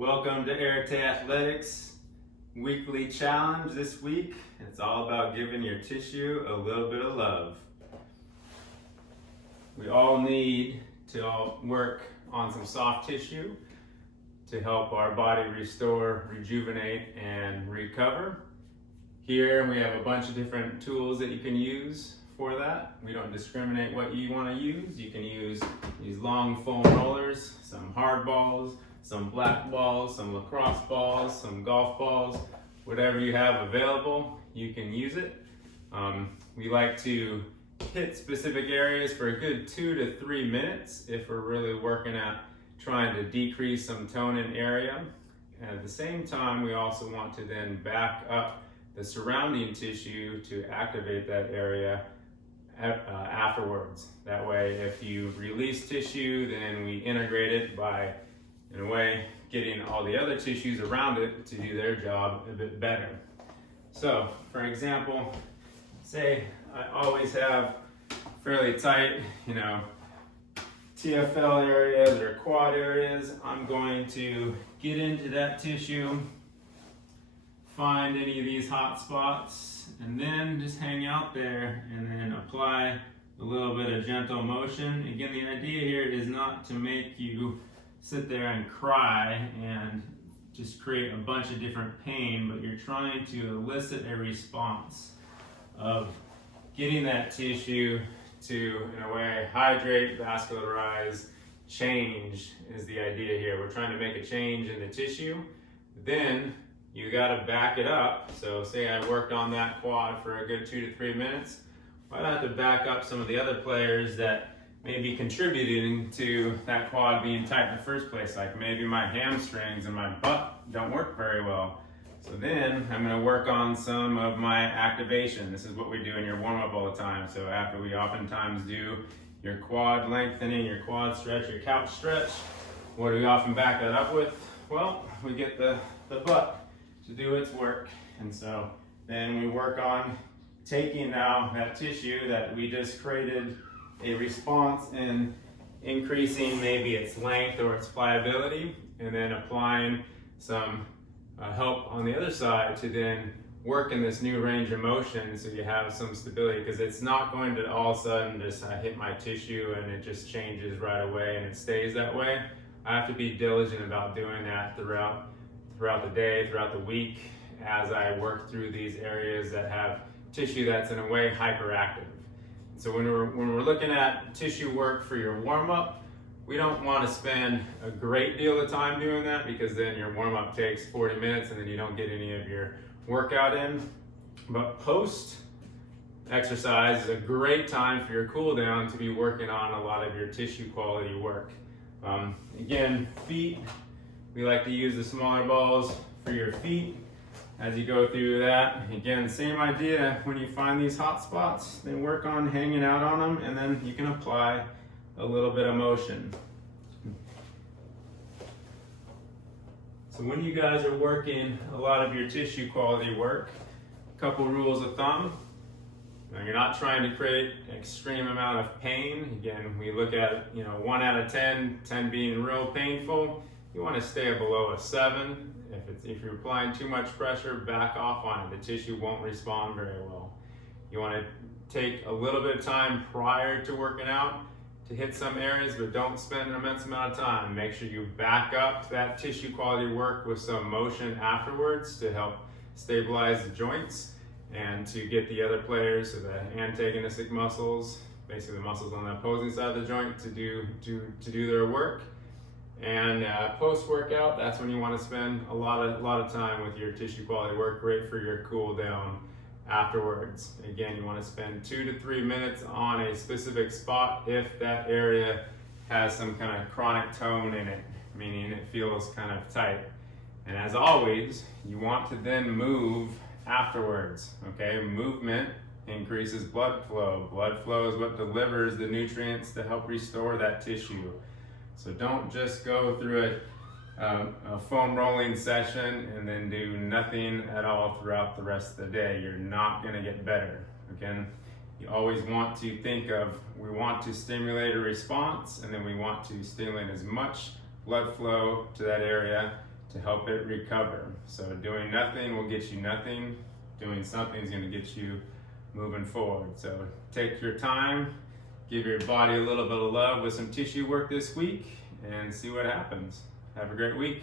Welcome to Arete Athletics weekly challenge this week. It's all about giving your tissue a little bit of love. We all need to work on some soft tissue to help our body restore, rejuvenate, and recover. Here we have a bunch of different tools that you can use for that. We don't discriminate what you want to use. You can use these long foam rollers, some hard balls, some black balls, some lacrosse balls, some golf balls, whatever you have available, you can use it. We like to hit specific areas for a good 2 to 3 minutes if we're really working at trying to decrease some tone in area. And at the same time, we also want to then back up the surrounding tissue to activate that area afterwards. That way, if you release tissue, then we integrate it by, in a way, getting all the other tissues around it to do their job a bit better. So, for example, say I always have fairly tight, TFL areas or quad areas. I'm going to get into that tissue, find any of these hot spots, and then just hang out there and then apply a little bit of gentle motion. Again, the idea here is not to make you sit there and cry and just create a bunch of different pain, but you're trying to elicit a response of getting that tissue to, in a way, hydrate, vascularize, change is the idea here. We're trying to make a change in the tissue. Then you got to back it up. So say I worked on that quad for a good 2 to 3 minutes. I'd have to back up some of the other players that may be contributing to that quad being tight in the first place. Like maybe my hamstrings and my butt don't work very well. So then I'm going to work on some of my activation. This is what we do in your warm-up all the time. So after we oftentimes do your quad lengthening, your quad stretch, your couch stretch, what do we often back that up with? Well, we get the butt to do its work. And so then we work on taking now that tissue that we just created a response in increasing maybe its length or its pliability, and then applying some help on the other side to then work in this new range of motion so you have some stability, because it's not going to all of a sudden just hit my tissue and it just changes right away and it stays that way. I have to be diligent about doing that throughout the day, throughout the week, as I work through these areas that have tissue that's in a way hyperactive. So when we're looking at tissue work for your warm-up, we don't want to spend a great deal of time doing that, because then your warm-up takes 40 minutes and then you don't get any of your workout in. But post-exercise is a great time for your cool down to be working on a lot of your tissue quality work. Again, feet, we like to use the smaller balls for your feet. As you go through that, again, same idea. When you find these hot spots, then work on hanging out on them, and then you can apply a little bit of motion. So when you guys are working a lot of your tissue quality work, a couple rules of thumb. Now, you're not trying to create an extreme amount of pain. Again, we look at 1 out of 10, 10 being real painful. You want to stay below a 7. If you're applying too much pressure, back off on it. The tissue won't respond very well. You want to take a little bit of time prior to working out to hit some areas, but don't spend an immense amount of time. Make sure you back up that tissue quality work with some motion afterwards to help stabilize the joints and to get the other players, so the antagonistic muscles, basically the muscles on the opposing side of the joint, to do their work. And post-workout, that's when you want to spend a lot of time with your tissue quality work. Great for your cool down afterwards. Again, you want to spend 2 to 3 minutes on a specific spot if that area has some kind of chronic tone in it, meaning it feels kind of tight. And as always, you want to then move afterwards. Okay, movement increases blood flow. Blood flow is what delivers the nutrients to help restore that tissue. So don't just go through a foam rolling session and then do nothing at all throughout the rest of the day. You're not going to get better. Again, you always want to think of, we want to stimulate a response, and then we want to stimulate as much blood flow to that area to help it recover. So doing nothing will get you nothing. Doing something is going to get you moving forward. So take your time, give your body a little bit of love with some tissue work this week, and see what happens. Have a great week.